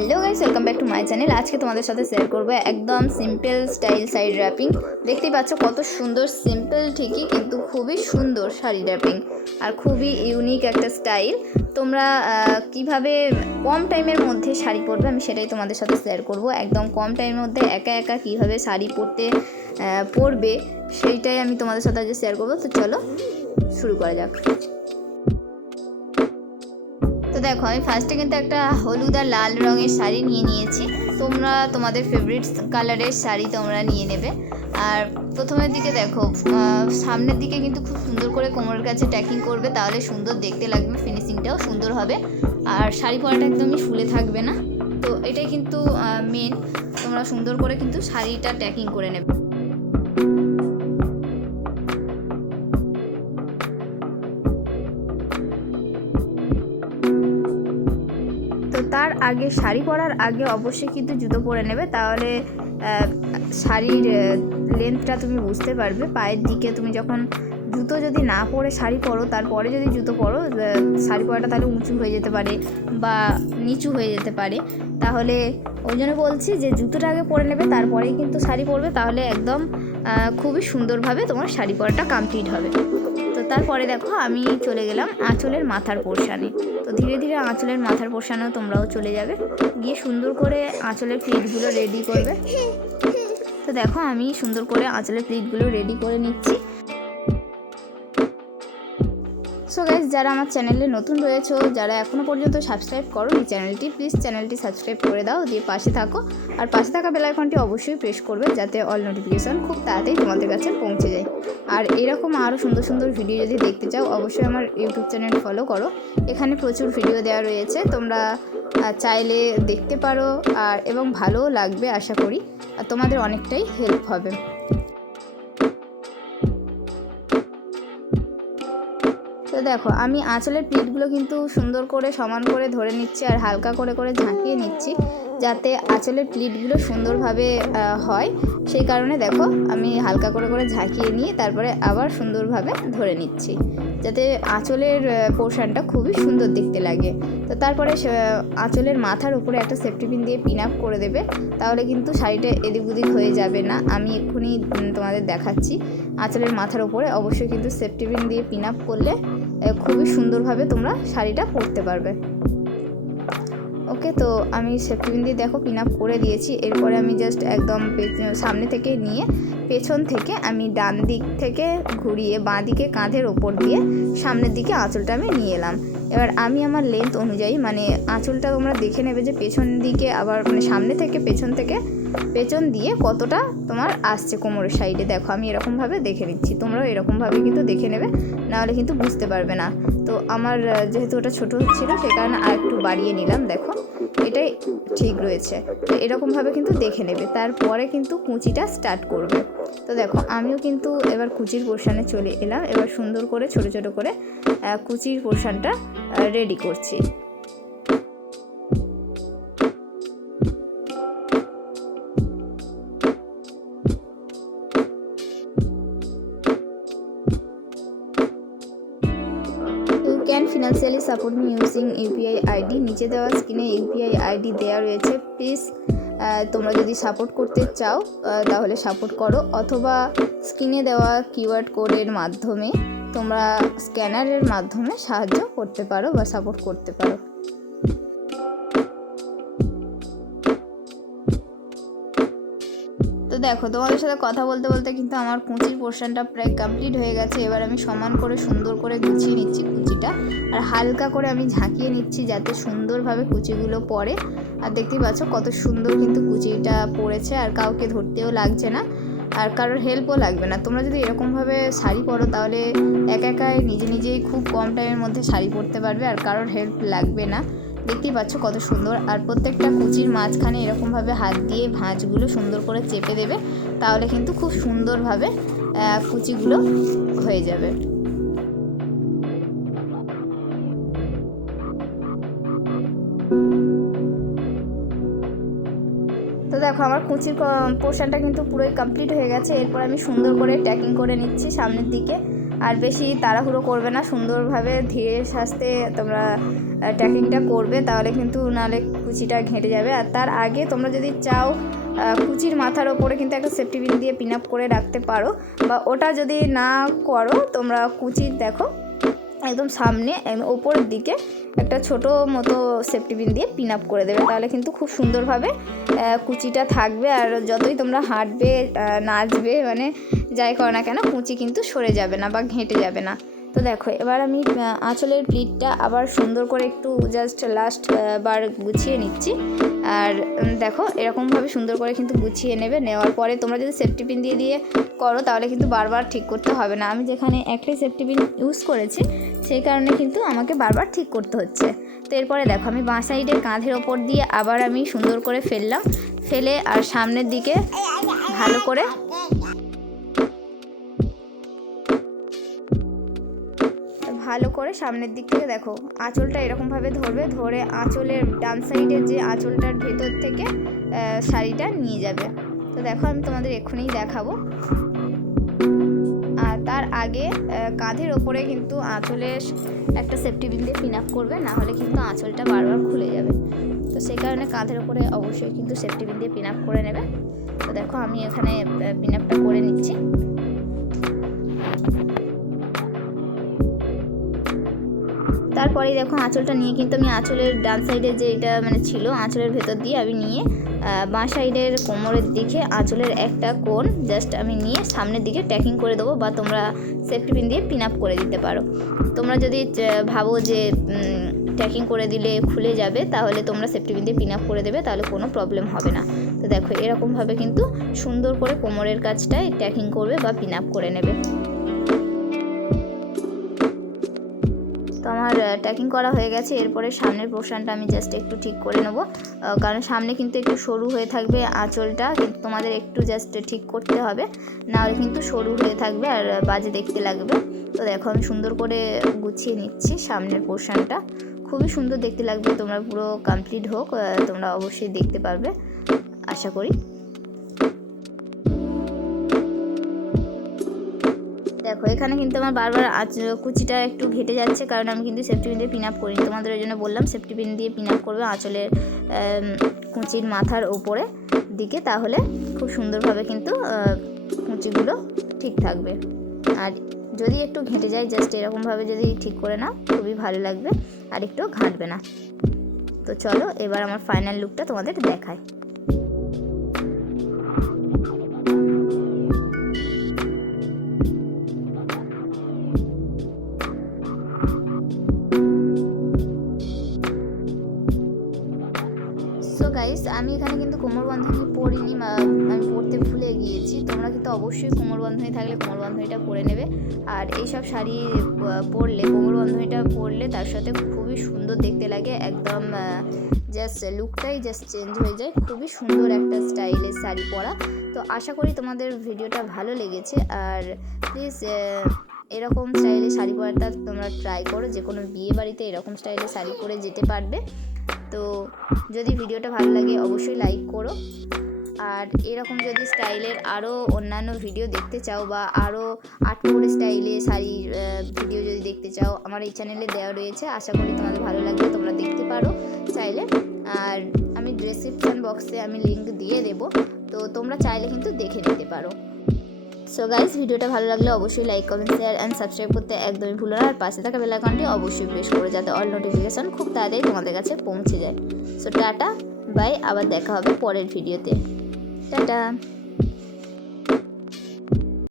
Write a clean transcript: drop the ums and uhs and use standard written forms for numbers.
Hello guys, welcome back to my channel. আজকে তোমাদের সাথে শেয়ার করবো একদম সিম্পল স্টাইল শাড়ি র্যাপিং। দেখতেই পাচ্ছ কত সুন্দর, সিম্পল ঠিকই কিন্তু খুবই সুন্দর শাড়ি র্যাপিং আর খুবই ইউনিক একটা স্টাইল। তোমরা কিভাবে কম টাইমের মধ্যে শাড়ি পরবে আমি সেটাই তোমাদের সাথে শেয়ার করব। একদম কম টাইমের মধ্যে একা একা কীভাবে শাড়ি পরবে সেইটাই আমি তোমাদের সাথে আজকে শেয়ার করবো। তো চলো শুরু করা যাক। তো দেখো, আমি ফার্স্টে কিন্তু একটা হলুদ আর লাল রঙের শাড়ি নিয়েছি। তোমরা তোমাদের ফেভারিট কালারের শাড়ি তোমরা নিয়ে নেবে। আর প্রথমের দিকে দেখো, সামনের দিকে কিন্তু খুব সুন্দর করে কোমরের কাছে ট্যাকিং করবে, তাহলে সুন্দর দেখতে লাগবে, ফিনিশিংটাও সুন্দর হবে আর শাড়ি পরাটা একদমই ফুলে থাকবে না। তো এটাই কিন্তু মেন, তোমরা সুন্দর করে কিন্তু শাড়িটা ট্যাকিং করে নেবে। তো তার আগে, শাড়ি পরার আগে অবশ্যই কিন্তু জুতো পরে নেবে, তাহলে শাড়ির লেন্থটা তুমি বুঝতে পারবে। পায়ের দিকে তুমি যখন জুতো যদি না পরে শাড়ি পরো, তারপরে যদি জুতো পরো, শাড়ি পরাটা তাহলে উঁচু হয়ে যেতে পারে বা নিচু হয়ে যেতে পারে। তাহলে ওই জন্য বলছি যে জুতোটা আগে পরে নেবে, তারপরেই কিন্তু শাড়ি পরবে, তাহলে একদম খুবই সুন্দরভাবে তোমার শাড়ি পরাটা কমপ্লিট হবে। তো তারপরে দেখো, আমি চলে গেলাম আঁচলের মাথার পোর্শানে। তো ধীরে ধীরে আঁচলের মাথার পোর্শানেও তোমরাও চলে যাবে, গিয়ে সুন্দর করে আঁচলের প্লিটগুলো রেডি করবে। তো দেখো, আমি সুন্দর করে আঁচলের প্লিটগুলো রেডি করে নিচ্ছি। সো গাইস, যারা আমার চ্যানেলে নতুন রয়েছে, যারা এখনও পর্যন্ত সাবস্ক্রাইব করো এই চ্যানেলটি, প্লিজ চ্যানেলটি সাবস্ক্রাইব করে দাও, দিয়ে পাশে থাকো। আর পাশে থাকা বেল আইকনটি অবশ্যই প্রেস করবে, যাতে অল নোটিফিকেশন খুব তাড়াতাড়ি তোমাদের কাছে পৌঁছে যায়। আর এরকম আরও সুন্দর সুন্দর ভিডিও যদি দেখতে চাও, অবশ্যই আমার ইউটিউব চ্যানেল ফলো করো। এখানে প্রচুর ভিডিও দেওয়া রয়েছে, তোমরা চাইলে দেখতে পারো আর এবং ভালোও লাগবে আশা করি, আর তোমাদের অনেকটাই হেল্প হবে। তো দেখো, আমি আঁচলের প্লিটগুলো কিন্তু সুন্দর করে সমান করে ধরে নিচ্ছি আর হালকা করে করে ঝাঁকিয়ে নিচ্ছি, যাতে আঁচলের প্লিটগুলো সুন্দরভাবে হয়। সেই কারণে দেখো, আমি হালকা করে করে ঝাঁকিয়ে নিয়ে তারপরে আবার সুন্দরভাবে ধরে নিচ্ছি, যাতে আঁচলের পোর্শনটা খুবই সুন্দর দেখতে লাগে। তো তারপরে আঁচলের মাথার উপরে একটা সেফটি পিন দিয়ে পিন আপ করে দেবে, তাহলে কিন্তু শাড়িটা এদিক ওদিক হয়ে যাবে না। আমি এক্ষুনি তোমাদের দেখাচ্ছি। আঁচলের মাথার উপরে অবশ্যই কিন্তু সেফটি পিন দিয়ে পিন আপ করলে খুবই সুন্দরভাবে তোমরা শাড়িটা পরতে পারবে। ওকে, তো আমি সেফটি পিন দিয়ে দেখো পিন আপ করে দিয়েছি। এরপরে আমি জাস্ট একদম সামনে থেকে নিয়ে পেছন থেকে আমি ডান দিক থেকে ঘুরিয়ে বাঁ দিকে কাঁধের ওপর দিয়ে সামনের দিকে আঁচলটা আমি নিয়ে এলাম। এবার আমি আমার লেন্থ অনুযায়ী, মানে আঁচলটা তোমরা দেখে নেবে যে পেছন দিকে আবার মানে সামনে থেকে পেছন দিয়ে কতটা তোমার আসছে কোমরের সাইডে। দেখো, আমি এরকমভাবে দেখে নিচ্ছি, তোমরাও এরকমভাবে কিন্তু দেখে নেবে, নাহলে কিন্তু বুঝতে পারবে না। তো আমার যেহেতু ওটা ছোটো হচ্ছিলো, সেই কারণে আর একটু বাড়িয়ে নিলাম। দেখো, এটাই ঠিক রয়েছে। তো এরকমভাবে কিন্তু দেখে নেবে, তারপরে কিন্তু কুঁচিটা স্টার্ট করবে। তো দেখো, আমিও কিন্তু এবার কুচির পোর্শানে চলে এলাম। এবার সুন্দর করে ছোট ছোট করে কুচির পোর্শানটা রেডি করছি। Can financially support me using UPI ID. নিচে দেওয়া স্ক্রিনে ইউপিআই আইডি দেওয়া রয়েছে, প্লিজ তোমরা যদি সাপোর্ট করতে চাও তাহলে সাপোর্ট করো, অথবা স্ক্রিনে দেওয়া কিউআর কোডের মাধ্যমে তোমরা স্ক্যানারের মাধ্যমে সাহায্য করতে পারো বা সাপোর্ট করতে পারো। তো দেখো, তোমাদের সাথে কথা বলতে বলতে কিন্তু আমার কুঁচির পোর্শনটা প্রায় কমপ্লিট হয়ে গেছে। এবার আমি সমান করে সুন্দর করে গুছিয়ে নিচ্ছি কুচিটা, আর হালকা করে আমি ঝাঁকিয়ে নিচ্ছি, যাতে সুন্দরভাবে কুচিগুলো পড়ে। আর দেখতেই পাচ্ছ কত সুন্দর কিন্তু কুচিটা পড়েছে, আর কাউকে ধরতেও লাগছে না আর কারোর হেল্পও লাগবে না। তোমরা যদি এরকমভাবে শাড়ি পরো, তাহলে একাই নিজেই খুব কম টাইমের মধ্যে শাড়ি পরতে পারবে আর কারোর হেল্প লাগবে না। দেখতেই পাচ্ছ কত সুন্দর। আর প্রত্যেকটা কুচির মাঝখানে এরকমভাবে হাত দিয়ে ভাঁজগুলো সুন্দর করে চেপে দেবে, তাহলে কিন্তু খুব সুন্দরভাবে কুচিগুলো হয়ে যাবে। তো দেখো, আমার কুচির পোর্শনটা কিন্তু পুরোই কমপ্লিট হয়ে গেছে। এরপর আমি সুন্দর করে ট্যাকিং করে নিচ্ছি সামনের দিকে। আর বেশি তাড়াহুড়ো করবে না, সুন্দরভাবে ধীরে সাস্তে তোমরা ট্যাকিংটা করবে, তাহলে কিন্তু নাহলে কুচিটা ঘেঁটে যাবে। আর তার আগে তোমরা যদি চাও কুচির মাথার ওপরে কিন্তু একটা সেফটি পিন দিয়ে পিন আপ করে রাখতে পারো, বা ওটা যদি না করো তোমরা কুচির দেখো একদম সামনে একদম ওপরের দিকে একটা ছোটো মতো সেফটি পিন দিয়ে পিন আপ করে দেবে, তাহলে কিন্তু খুব সুন্দরভাবে কুচিটা থাকবে। আর যতই তোমরা হাঁটবে নাচবে মানে যাই করো না কেন কুচি কিন্তু সরে যাবে না বা ঘেঁটে যাবে না। তো দেখো এবার আমি আঁচলের প্লিটটা আবার সুন্দর করে একটু জাস্ট লাস্ট বার গুছিয়ে নিচ্ছি। আর দেখো এরকমভাবে সুন্দর করে কিন্তু গুছিয়ে নেবে। নেওয়ার পরে তোমরা যদি সেফটি পিন দিয়ে করো তাহলে কিন্তু বারবার ঠিক করতে হবে না। আমি যেখানে একটাই সেফটি পিন ইউজ করেছি সেই কারণে কিন্তু আমাকে বারবার ঠিক করতে হচ্ছে। তো এরপরে দেখো আমি বাঁ সাইডের কাঁধের ওপর দিয়ে আবার আমি সুন্দর করে ফেললাম, ফেলে আর সামনের দিকে ভালো করে সামনের দিক থেকে দেখো আঁচলটা এরকমভাবে ধরবে, ধরে আঁচলের ডান সাইডের যে আঁচলটার ভেতর থেকে শাড়িটা নিয়ে যাবে। তো দেখো আমি তোমাদের এক্ষুনিই দেখাবো। আর তার আগে কাঁধের ওপরে কিন্তু আঁচলের একটা সেফটি পিন দিয়ে পিন আপ করবে, না হলে কিন্তু আঁচলটা বারবার খুলে যাবে। তো সেই কারণে কাঁধের ওপরে অবশ্যই কিন্তু সেফটি পিন দিয়ে পিন আপ করে নেবে। তো দেখো আমি এখানে পিন আপটা করে নিচ্ছি। তারপরেই দেখো আঁচলটা নিয়ে কিন্তু আমি আঁচলের ডান সাইডে যে এটা মানে ছিল আঁচলের ভেতর দিয়ে আমি নিয়ে বাঁ সাইডের কোমরের দিকে আঁচলের একটা কোণ জাস্ট আমি নিয়ে সামনের দিকে ট্যাকিং করে দেবো, বা তোমরা সেফটি পিন দিয়ে পিন আপ করে দিতে পারো। তোমরা যদি ভাবো যে ট্যাকিং করে দিলে খুলে যাবে তাহলে তোমরা সেফটি পিন দিয়ে পিন আপ করে দেবে, তাহলে কোনো প্রবলেম হবে না। তো দেখো এরকমভাবে কিন্তু সুন্দর করে কোমরের কাছটায় ট্যাকিং করবে বা পিন আপ করে নেবে। তো আমার ট্যাকিং করা হয়ে গেছে। এরপরে সামনের পোর্শনটা আমি জাস্ট একটু ঠিক করে নেব, কারণ সামনে কিন্তু একটু সরু হয়ে থাকবে আঁচলটা, কিন্তু তোমাদের একটু জাস্ট ঠিক করতে হবে, নাহলে কিন্তু সরু হয়ে থাকবে আর বাজে দেখতে লাগবে। তো দেখো আমি সুন্দর করে গুছিয়ে নিচ্ছি সামনের পোর্শনটা, খুবই সুন্দর দেখতে লাগবে। তোমরা পুরো কমপ্লিট হোক তোমরা অবশ্যই দেখতে পারবে আশা করি। দেখো এখানে কিন্তু আমার বারবার কুচিটা একটু ঘেটে যাচ্ছে, কারণ আমি কিন্তু সেফটি পিন দিয়ে পিন আপ করিনি। তোমাদের ওই জন্য বললাম সেফটি পিন দিয়ে পিন আপ করবে আঁচলের কুচির মাথার উপরে দিকে, তাহলে খুব সুন্দরভাবে কিন্তু কুচিগুলো ঠিক থাকবে। আর যদি একটু ঘেঁটে যায় জাস্ট এরকমভাবে যদি ঠিক করে নাও খুবই ভালো লাগবে, আর একটু ঘাঁটবে না। তো চলো এবার আমার ফাইনাল লুকটা তোমাদের দেখায়। গাইস আমি এখানে কিন্তু কোমর বন্ধনী পরিনি, আমি পরতে ভুলে গিয়েছি। তোমরা কিন্তু অবশ্যই কোমর বন্ধনী থাকলে কোমর বন্ধনীটা পরে নেবে। আর এইসব শাড়ি পরলে কোমর বন্ধনীটা পরলে তার সাথে খুবই সুন্দর দেখতে লাগে, একদম জাস্ট লুকটাই জাস্ট চেঞ্জ হয়ে যায়। খুবই সুন্দর একটা স্টাইলের শাড়ি পরা। তো আশা করি তোমাদের ভিডিওটা ভালো লেগেছে। আর প্লিজ এরকম স্টাইলের শাড়ি পরাটা তোমরা ট্রাই করো, যে কোনো বিয়ে বাড়িতে এরকম স্টাইলের শাড়ি পরে যেতে পারবে। তো যদি ভিডিওটা ভালো লাগে অবশ্যই লাইক করো। আর এরকম যদি স্টাইলের আরও অন্যান্য ভিডিও দেখতে চাও, বা আরও আটপৌরে স্টাইলে শাড়ির ভিডিও যদি দেখতে চাও, আমার এই চ্যানেলে দেওয়া রয়েছে। আশা করি তোমাদের ভালো লাগবে, তোমরা দেখতে পারো চাইলে। আর আমি ডেসক্রিপশন বক্সে আমি লিঙ্ক দিয়ে দেবো, তো তোমরা চাইলে কিন্তু দেখে নিতে পারো। সো গাইস ভিডিওটা ভালো লাগলে অবশ্যই like comment share and subscribe করতে একদমই ভুলো না। আর পাশে থাকা বেল আইকনটি অবশ্যই প্রেস করে, যাতে অল নোটিফিকেশন খুব তাড়াতাড়ি তোমাদের কাছে পৌঁছে যায়। সো টাটা বাই, আবার দেখা হবে পরের ভিডিওতে। টাটা।